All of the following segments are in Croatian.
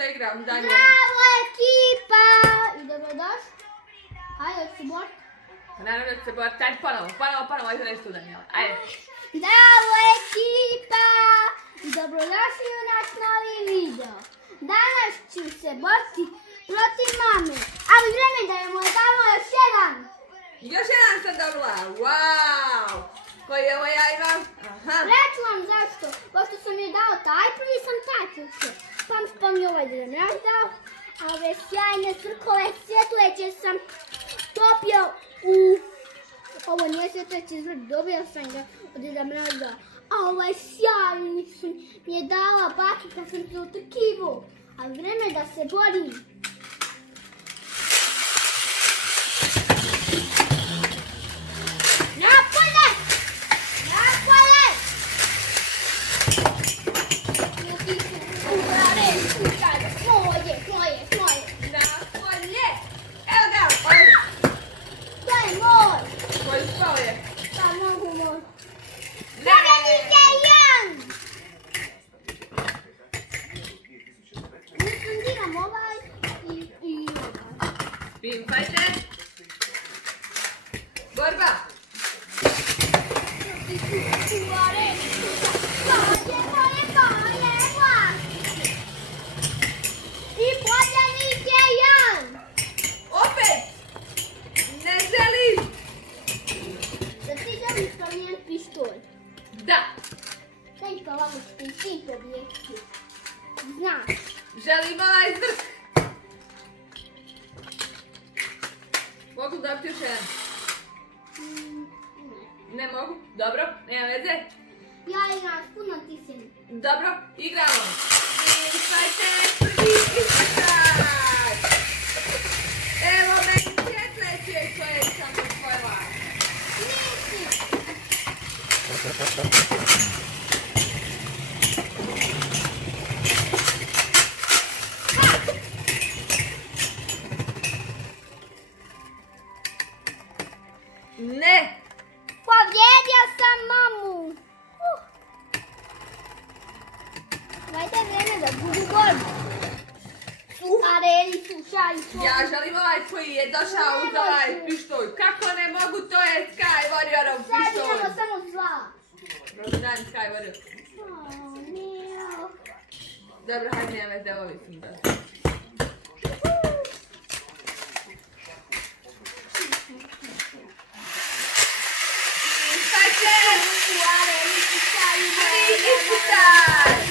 da igram, daj mi. Bravo ekipa! I dobrodošli. Hajde, hoćete bort? Naravno da se boriti, ajde ponovo, ajde nešto da mi, ajde. Bravo ekipa! I dobrodošli u naš novi video. Danas ću se boriti protiv mame. Ali vreme da joj damo još jedan. Još jedan sam dobila, wow! Koji ovo ja imam? Aha. Reću vam zašto. Pošto sam joj dao taj, prvi sam taj pustio. Pa mi ovaj džem dao. A ove sjajne crkove svjetleće sam topio u... Ovo nije svjetleće izvrk, dobio sam ga od Deda Mraza. A ovaj sjajni mi je dala baki kad sam se utrkivo. A vreme da se borim. Napolje! Napolje! Napolje! Evo ga! To je moj! Koji spao je? Pa mogu moj. Ne! Pobjednik je Jan! Mislim diram ovaj i ovaj. Pimpajte! Borba! I pobjednik je Jan! Opet! Ne želim! Da ti želiš promijeniti pištolj. Da! Daj pa ovako ćete i ti pobjediti. Znaš. Želim ovaj zvrk! Mogu dobiti još jedan? Ne mogu? Dobro, nema veze. Ja igram puno, ti si mi. Dobro, igramo. Pimpajte prvi ispitač! Evo meni svjetleće koje sam osvojila. Nisi. Ne! Povrijedio sam mamu. Dajte vreme da budu borbi. Areli, slušaj, Ja želim ovaj koji je došao uz ovaj pištolj. Kako ne mogu, to je Sky Warriorov sad pištolj. imamo samo dva. Dan Sky Warrior. Dobro, hajde nema veze, ovo mislim da. Pimpajte! Areli, slušaj, Prvi ispitač!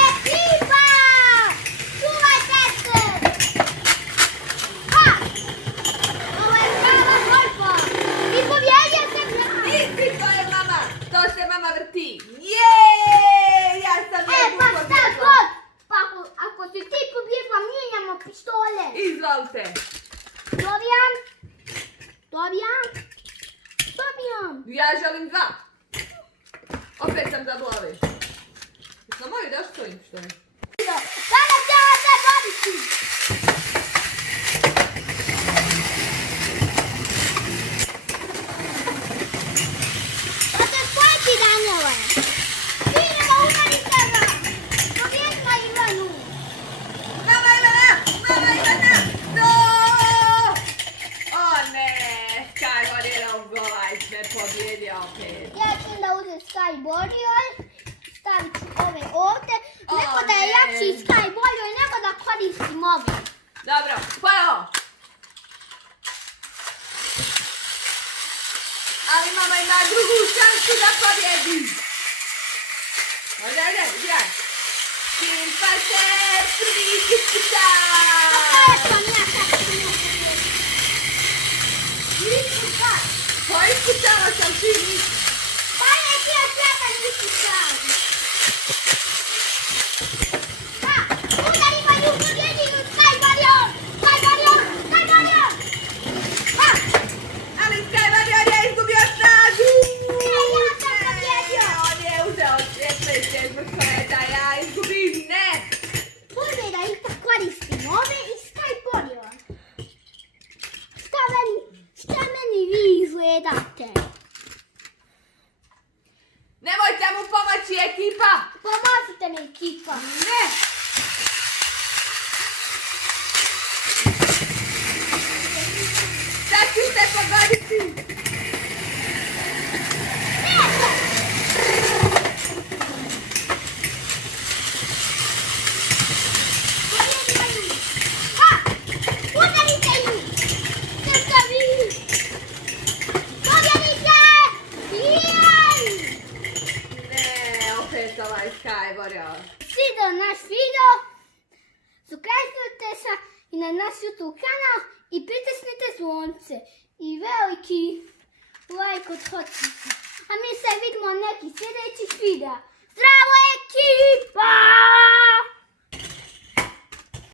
ekipa! Čuvajte se! Ha! Ovo je prava borba. I pobjedio sam ja. Nisi, to je mama! To se mama vrti! Jeee! Ja sam Pa jednu šta pobjedila! god? Pa ako si ti pobjedila, mijenjamo pištole. Izvolite! Dobijam. Ja želim dva! Opet sam zabila ove. Jesmo moji da stojim što je? Sada ćemo se boriti. Da se spojiti Danile. Idemo udariti ga. Pobjedila Ivanu. Mama Ivana! Mama Ivana! No! O ne! Sky Warriorov ovaj me pobjedio opet. Ja ću da uzem Sky Warrior. Stavit ću ove ovdje. O, Neko da je ne. jači Sky Warrior, nego da koristim ove. Dobro, ponovo! Ali mama ima drugu šansu da pobjedi! Ajde, igraj! Pimpajte prvi ispitač! Kako sam ja pobjedio? Nisam sad. Ko ispitala sam ti nisi? Pa ne ti još jedan ispitač. Ha! Udarimo ju pobjedinu Sky Warrior! Sky Warrior! Sky Warrior! Ha! Ali Sky Warrior je izgubio snagu! Ne, ja sam pobjedio! On je uzeo svjetleće zbog koje da ja izgubim, ne! Bolje da ipak koristim ove i Sky Warrior. Šta meni vi izgledate? ekipa! Pomozite mi ekipa. Ne! Sad ću te pogoditi! Udarite ih! Crtavi! Pobjedite! Jej! Ne, opet ovaj Skyborio. Svidio naš video, subscribe-ujte se i na naš YouTube kanal i pritisnite zvonce i veliki like od hotnika. A mi se vidimo u nekih sljedećih videa. Zdravo ekipa!